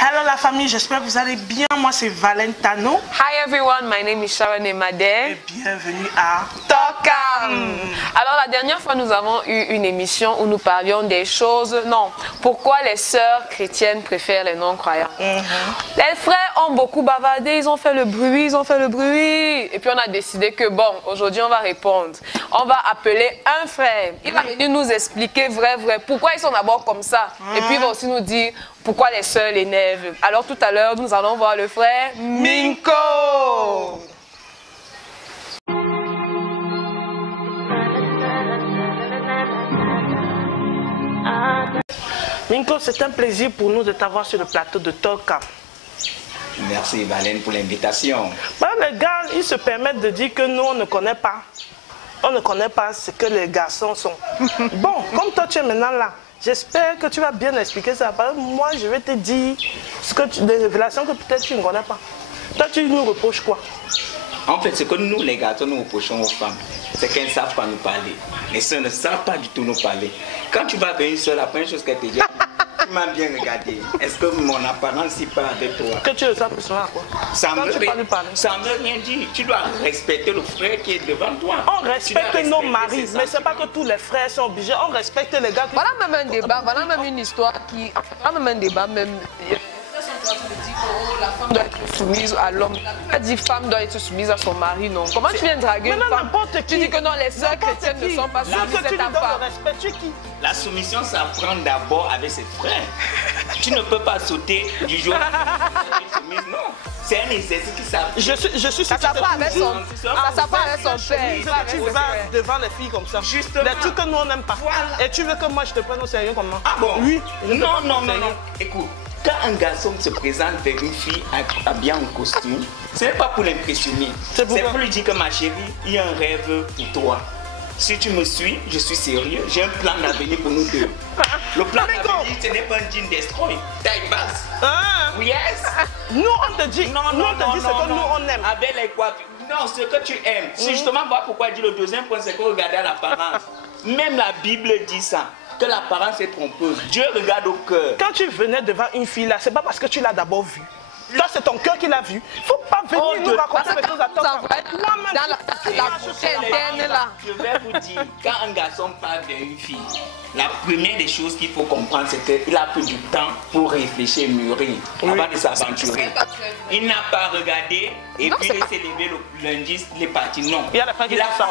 Hello la famille, j'espère que vous allez bien. Moi c'est Valentano. Hi everyone, my name is Sharon Emade. Et bienvenue à Tokam. Alors la dernière fois nous avons eu une émission où nous parlions des choses, pourquoi les sœurs chrétiennes préfèrent les non-croyants. Les frères ont beaucoup bavardé, ils ont fait le bruit, Et puis on a décidé que bon, aujourd'hui on va répondre. On va appeler un frère. Il va venir nous expliquer vrai, pourquoi ils sont d'abord comme ça. Et puis il va aussi nous dire pourquoi les sœurs l'énervent. Alors tout à l'heure, nous allons voir le frère Minko. Minko, c'est un plaisir pour nous de t'avoir sur le plateau de Tokam. Merci Valène pour l'invitation. Les gars, ils se permettent de dire que nous, on ne connaît pas. On ne connaît pas ce que les garçons sont. Bon, comme toi tu es maintenant là, j'espère que tu vas bien expliquer ça. Parce que moi, je vais te dire des révélations que peut-être tu ne connais pas. Toi, tu nous reproches quoi? En fait, ce que nous, les garçons, nous reprochons aux femmes, c'est qu'elles ne savent pas nous parler. Les sœurs ne savent pas du tout nous parler. Quand tu vas vers une sœur, la première chose qu'elle te dit, tu m'as bien regardé. Est-ce que mon apparence s'y parle avec toi? Que tu le saches personnellement à quoi? Ça ne veut rien dire. Tu dois respecter le frère qui est devant toi. On respecte nos maris, mais ce n'est pas que tous les frères sont obligés. On respecte les gars qui... Voilà même un débat, voilà même une histoire qui... Voilà même un débat, même... La femme doit être soumise à l'homme. Elle dit femme doit être soumise à son mari, non. Comment tu viens draguer une femme? Tu dis que non, les sœurs chrétiennes ne sont pas soumises à ta femme. La soumission s'apprend d'abord avec ses frères. Tu ne peux pas sauter du jour soumise, non. C'est un exercice qui s'apprend. Je suis ça s'apprend avec son père. Tu vas devant les filles comme ça. Justement. Les trucs que nous on n'aime pas. Voilà. Et tu veux que moi je te prenne au sérieux comment? Ah bon? Oui. Non. Écoute. Quand un garçon se présente vers une fille habillée en costume, ce n'est pas pour l'impressionner. C'est pour lui dire que ma chérie, il y a un rêve pour toi. Si tu me suis, je suis sérieux. J'ai un plan d'avenir pour nous deux. Le plan d'avenir, ce n'est pas un jean destroy. Taille basse. Yes. Nous, on te dit, ce que nous, on aime. Avec les coiffures. Non, ce que tu aimes. C'est justement voir pourquoi je dis le deuxième point, c'est que regarder à l'apparence. Même la Bible dit ça. Que l'apparence est trompeuse. Dieu regarde au cœur. Quand tu venais devant une fille là, c'est pas parce que tu l'as d'abord vue. Toi, c'est ton cœur qui l'a vue. Faut pas venir nous raconter des choses à toi. Je vais vous dire, quand un garçon parle vers une fille, la première des choses qu'il faut comprendre, c'est qu'il a pris du temps pour réfléchir, mûrir, avant de s'aventurer. Il n'a pas regardé et puis il s'est levé le lundi, il est parti. Non. Il a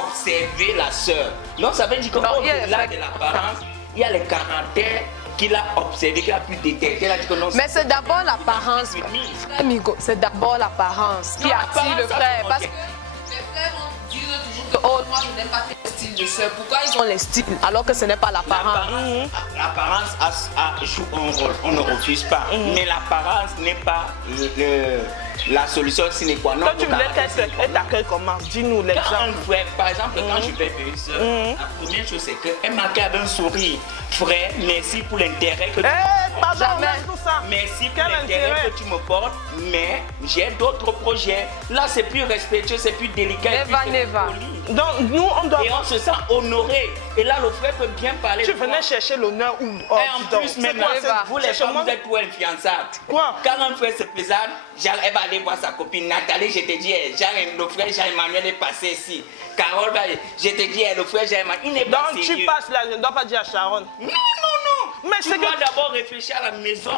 observé la sœur. Donc ça veut dire qu'au-delà de l'apparence, il y a les caractères qu'il a observé, qu'il a pu détecter. Mais c'est d'abord l'apparence, frère Minko, c'est d'abord l'apparence qui attire le frère. Parce que les frères vont dire toujours que oh, moi je n'aime pas tel style de soeur. Pourquoi ils ont les styles alors que ce n'est pas l'apparence? L'apparence joue un rôle, on ne refuse pas. Mais l'apparence n'est pas la solution sine qua non. Toi, tu voulais qu'elle t'accueille comment? Dis-nous l'exemple. Par exemple, quand je vais vers une soeur, la première chose c'est qu'elle m'accueille avec un sourire. Frère, merci pour l'intérêt que tu me portes. Merci pour l'intérêt que tu me portes, mais j'ai d'autres projets. Là, c'est plus respectueux, c'est plus délicat. Donc, nous, on doit... Et on se sent honoré. Et là, le frère peut bien parler. Tu venais chercher l'honneur où? Et en plus, même là, vous les femmes, vous êtes tout infiançables. Quoi? Quand un frère se présente, elle va aller voir sa copine Nathalie, je te dis, le frère Jean-Emmanuel est passé ici. Carole, je te dis, le frère Jean-Emmanuel, il n'est pas sérieux. Donc tu passes là, je ne dois pas dire à Sharon. Non. Mais tu dois d'abord réfléchir à la maison.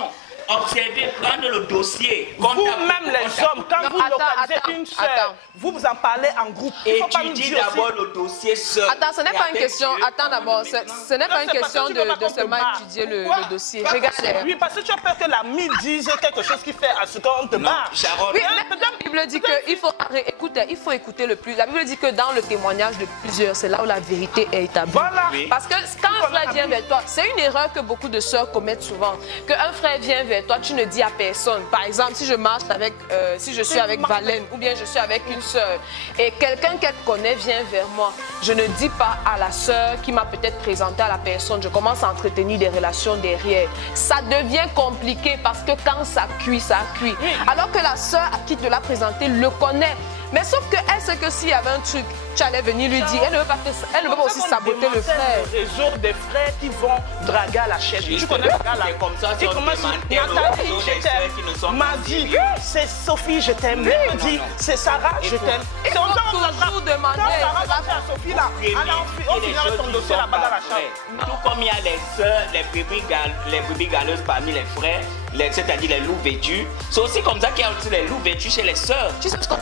Observer, prendre le dossier. Vous-même les hommes, quand vous localisez une soeur, vous en parlez en groupe. Étudiez d'abord le dossier seul. Attends, ce n'est pas une question. Attends d'abord, ce n'est pas une question de seulement étudier le dossier. Regarde. Oui, parce que tu as peur que l'ami dise quelque chose qui fait à ce qu'on te parle. Oui, mais la Bible dit qu'il faut écouter le plus. La Bible dit que dans le témoignage de plusieurs, c'est là où la vérité est établie. Voilà. Parce que quand un frère vient vers toi, c'est une erreur que beaucoup de sœurs commettent souvent. Qu'un frère vient vers toi, tu ne dis à personne. Par exemple, si je marche avec, si je suis avec Valène ou bien je suis avec une sœur et quelqu'un qu'elle connaît vient vers moi, je ne dis pas à la sœur qui m'a peut-être présenté à la personne, je commence à entretenir des relations derrière. Ça devient compliqué parce que quand ça cuit, ça cuit. Alors que la sœur à qui te l'a présenté le connaît. Mais sauf qu'elle sait que s'il y avait un truc, tu allais venir lui dire, elle ne veut pas aussi saboter le frère. Le réseau des frères qui vont draguer à la chaîne. Tu connais pas là. comme ça, Nathalie, m'a dit, c'est Sophie, je t'aime. Elle me dit, c'est Sarah, je t'aime. Il faut toujours demander. Quand Sarah va faire à Sophie, là, on finira ton dossier là-bas dans la chambre. Tout comme il y a les sœurs, les brebis galeuses parmi les frères, c'est-à-dire les loups vêtus. C'est aussi comme ça qu'il y a aussi les loups vêtus chez les sœurs. Tu sais ce qu'on dit?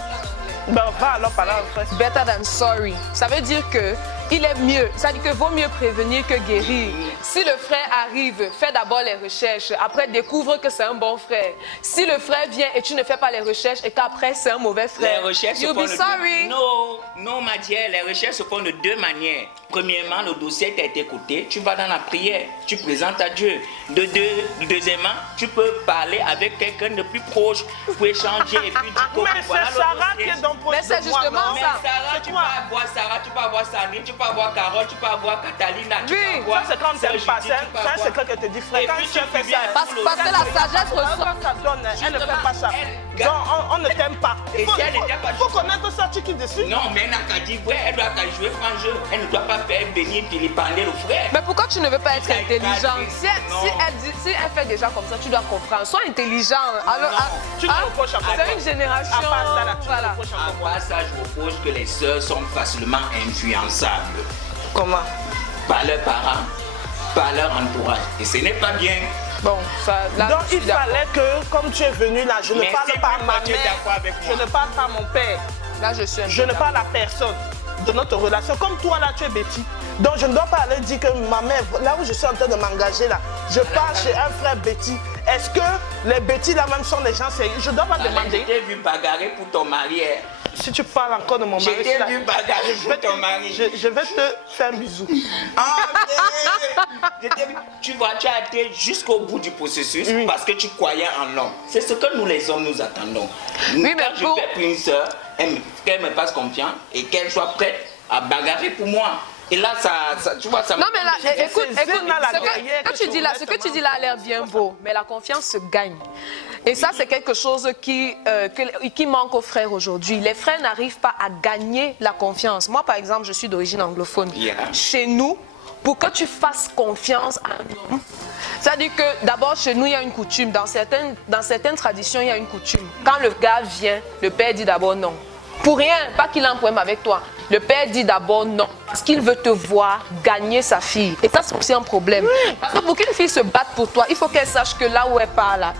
Ben, va alors parler en fait. Better than sorry. Ça veut dire que il est mieux. Ça veut dire que vaut mieux prévenir que guérir. Si le frère arrive, fais d'abord les recherches. Après, découvre que c'est un bon frère. Si le frère vient et tu ne fais pas les recherches et qu'après c'est un mauvais frère, les recherches you'll be sorry. Non, ma dear, les recherches se font de deux manières. Premièrement, le dossier t'a été écouté, tu vas dans la prière, tu présentes à Dieu. Deuxièmement, tu peux parler avec quelqu'un de plus proche pour échanger et puis dire mais c'est Sarah qui est dans le projet. Mais c'est justement ça. Sarah, tu peux avoir Sandrine, tu peux avoir Carole, tu peux avoir Catalina. Oui, ça c'est quand on t'aime pas. C'est un secret que te dit frère. Quand tu fais ça, parce que la sagesse ressort. Elle ne fait pas ça. Donc on ne t'aime pas. Il faut connaître ça, tu quittes dessus. Non, mais elle n'a qu'à dire, ouais, elle doit qu'à jouer franc jeu. Elle ne doit pas faire venir puis parler le frère. Mais pourquoi tu ne veux pas être intelligente? Si elle fait déjà comme ça, tu dois comprendre. Sois intelligent. Alors, tu te reproches à c'est une génération. À part ça, là, tu voilà. te reproches à À part ça, je reproche que les sœurs sont facilement influençables. Comment? Par leurs parents, par leur entourage. Et ce n'est pas bien. Bon, ça, là, donc il fallait que, comme tu es venu là, je ne parle pas à ma mère, je ne parle pas à mon père. Là, je ne parle à personne de notre relation. Comme toi là, tu es Betty. Donc je ne dois pas aller dire que ma mère, là où je suis en train de m'engager là, je pars chez un frère Betty. Est-ce que les Betty là même sont des gens sérieux? Je ne dois pas demander. Je t'ai vu bagarrer pour ton mari. Si tu parles encore de mon mari, je t'ai vu bagarrer pour ton mari. Je vais te faire un bisou. Tu vois, tu as été jusqu'au bout du processus parce que tu croyais en l'homme. C'est ce que nous les hommes nous attendons. Oui, quand je fais pour une soeur, qu'elle me fasse confiance et qu'elle soit prête à bagarrer pour moi. Et là, tu vois, ça. Non, mais là, écoute, ce que tu dis là a l'air bien beau, mais la confiance se gagne. Et ça, c'est quelque chose qui manque aux frères aujourd'hui. Les frères n'arrivent pas à gagner la confiance. Moi, par exemple, je suis d'origine anglophone. Chez nous, pour que tu fasses confiance à un homme, c'est-à-dire que d'abord, chez nous, il y a une coutume. Dans certaines traditions, il y a une coutume. Quand le gars vient, le père dit d'abord non. Pour rien, pas qu'il a un problème avec toi. Le père dit d'abord non, parce qu'il veut te voir gagner sa fille. Et ça, c'est aussi un problème. Parce que pour qu'une fille se batte pour toi, il faut qu'elle sache que là où elle part, là,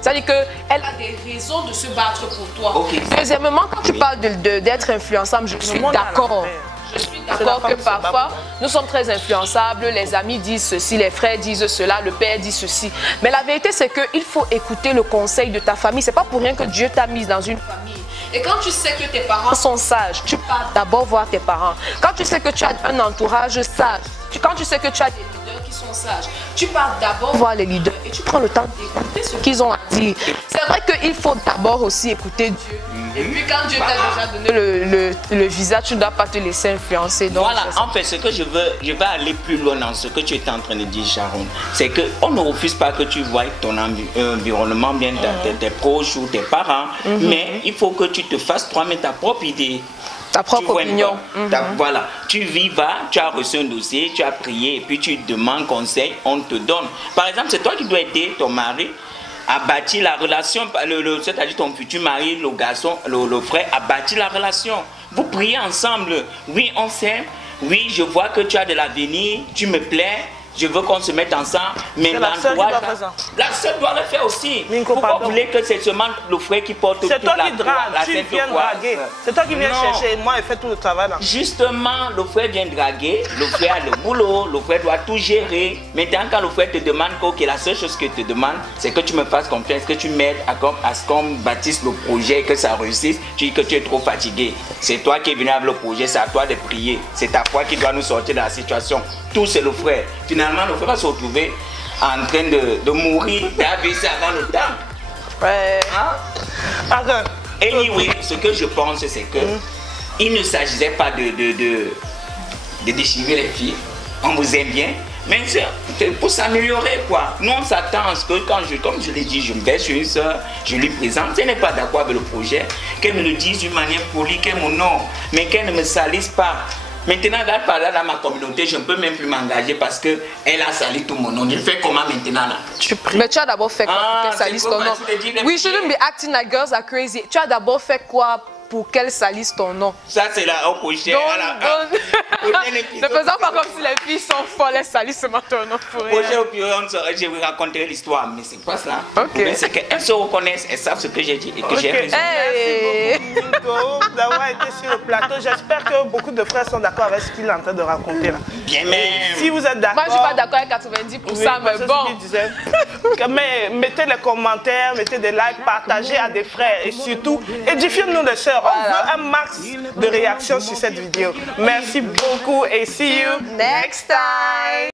c'est-à-dire qu'elle a des raisons de se battre pour toi. Deuxièmement, quand tu parles d'être influençable, je suis d'accord. Je suis d'accord que parfois, nous sommes très influençables, les amis disent ceci, les frères disent cela, le père dit ceci. Mais la vérité, c'est qu'il faut écouter le conseil de ta famille. Ce n'est pas pour rien que Dieu t'a mise dans une famille. Et quand tu sais que tes parents sont sages, tu pars d'abord voir tes parents. Quand tu sais que tu as un entourage sage, quand tu sais que tu as des leaders qui sont sages, tu pars d'abord voir les leaders et tu prends le temps d'écouter ce qu'ils ont à dire. C'est vrai qu'il faut d'abord aussi écouter Dieu. Et puis quand Dieu t'a déjà donné le visa, tu ne dois pas te laisser influencer. Donc, voilà, en fait, ce que je vais aller plus loin dans ce que tu étais en train de dire, Sharon. C'est qu'on ne refuse pas que tu voies ton environnement, bien tes proches ou tes parents, mais il faut que tu te fasses toi-même ta propre idée. Ta propre opinion. Voilà, tu vas, tu as reçu un dossier, tu as prié et puis tu demandes conseil, on te donne. Par exemple, c'est toi qui dois aider ton mari à bâtir la relation, c'est-à-dire ton futur mari, le garçon, le frère, à bâtir la relation. Vous priez ensemble. Oui, on s'aime. Oui, je vois que tu as de l'avenir, tu me plais. Je veux qu'on se mette ensemble, mais la sœur doit le faire aussi. Pourquoi vous voulez que c'est seulement le frère qui porte toute la C'est toi qui drague, tu viens draguer. C'est toi qui viens chercher, moi je fais tout le travail là. Justement, le frère vient draguer, le frère a le boulot, le frère doit tout gérer. Maintenant, quand le frère te demande que la seule chose que te demande, c'est que tu me fasses confiance, que tu m'aides à ce qu'on bâtisse le projet, que ça réussisse, tu dis que tu es trop fatigué. C'est toi qui es venu avec le projet, c'est à toi de prier. C'est ta foi qui doit nous sortir de la situation. Tout c'est le frère. Finalement, le frère va se retrouver en train de mourir d'AVC avant le temps. Ouais. Anyway, ce que je pense, c'est que il ne s'agissait pas de déchirer les filles. On vous aime bien, mais c'est pour s'améliorer, quoi. Nous, on s'attend à ce que, comme je l'ai dit, je me vais sur une soeur, je lui présente, si elle n'est pas d'accord avec le projet, qu'elle me le dise d'une manière polie, qu'elle me nomme, mais qu'elle ne me salisse pas. Maintenant, par là, dans ma communauté, je ne peux même plus m'engager parce qu'elle a sali tout mon nom. Je fais comment maintenant là? Mais tu as d'abord fait quoi pour qu'elle salisse ton nom? We shouldn't be acting like girls are crazy. Tu as d'abord fait quoi pour qu'elle salisse ton nom? Ça, c'est là au prochain. Ne faisons pas comme si les filles sont folles, elles salissent seulement ton nom pour rien. Je vais raconter l'histoire, mais c'est pas ça. Okay. C'est qu'elles se reconnaissent, elles savent ce que j'ai dit et que j'ai raison. Merci beaucoup d'avoir été sur le plateau. J'espère que beaucoup de frères sont d'accord avec ce qu'il est en train de raconter là. Bien même. Si vous êtes d'accord. Moi, je suis pas d'accord avec 90%, mais bon. Mais mettez les commentaires, mettez des likes, partagez à des frères et surtout, édifiez-nous les sœurs. On veut un max de réactions sur cette vidéo. Merci beaucoup et see you next time.